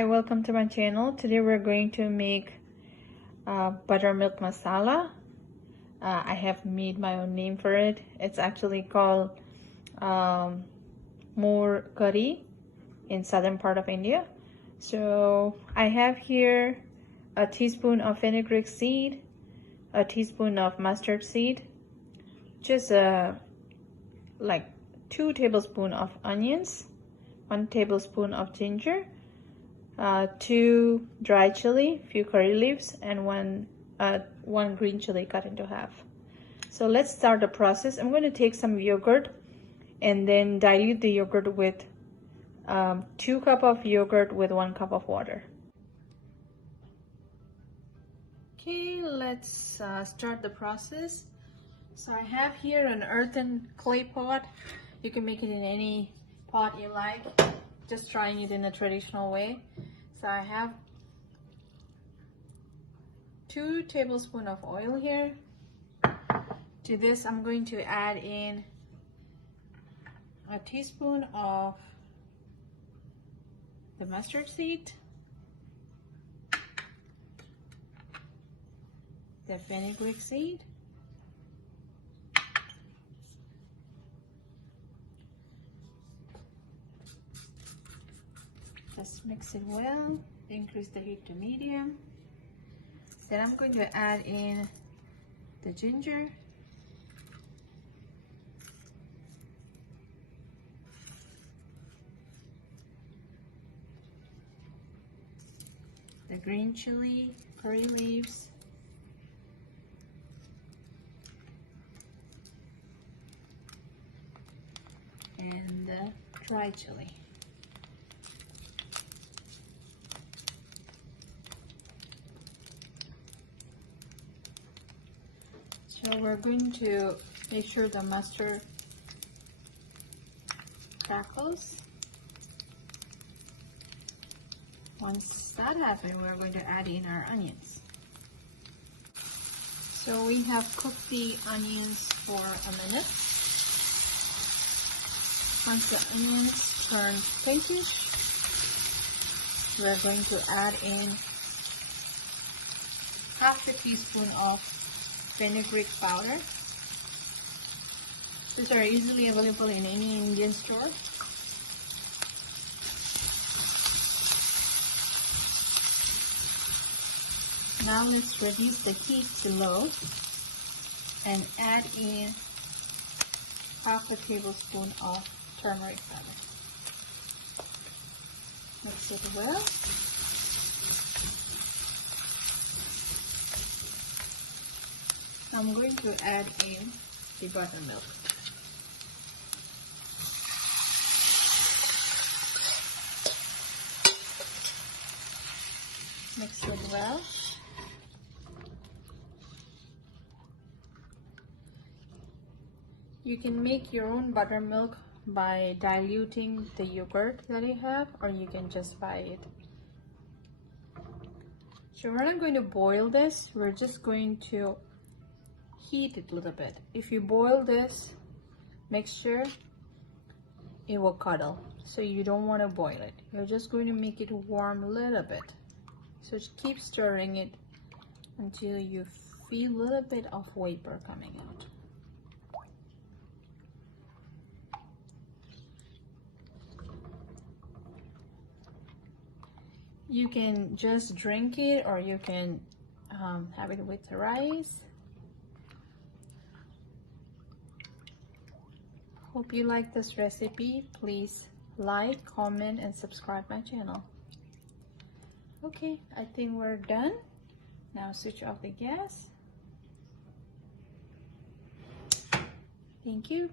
Hi, welcome to my channel. Today we're going to make buttermilk masala. I have made my own name for it. It's actually called more curry in southern part of India. So I have here a teaspoon of fenugreek seed, a teaspoon of mustard seed, just like 2 tablespoons of onions, 1 tablespoon of ginger, 2 dry chili, few curry leaves, and one green chili cut into half. So let's start the process. I'm going to take some yogurt and then dilute the yogurt with 2 cups of yogurt with 1 cup of water. Okay, let's start the process. So I have here an earthen clay pot. You can make it in any pot you like, just trying it in a traditional way. So I have 2 tablespoons of oil here. To this I'm going to add in a teaspoon of the mustard seed, the fenugreek seed, just mix it well, increase the heat to medium. Then I'm going to add in the ginger, the green chili, curry leaves, and the dry chili. So we're going to make sure the mustard crackles. Once that happens, we're going to add in our onions. So we have cooked the onions for a minute. Once the onions turn pinkish, we're going to add in half a teaspoon of fenugreek powder. These are easily available in any Indian store. Now let's reduce the heat to low and add in half a tablespoon of turmeric powder. Mix it well. I'm going to add in the buttermilk. Mix it well. You can make your own buttermilk by diluting the yogurt that you have, or you can just buy it. So we're not going to boil this, we're just going to heat it a little bit. If you boil this mixture, it will curdle, so you don't want to boil it. You're just going to make it warm a little bit. So just keep stirring it until you feel a little bit of vapor coming out. You can just drink it, or you can have it with rice. Hope you like this recipe. Please like, comment, and subscribe my channel. Okay, I think we're done. Now switch off the gas. Thank you.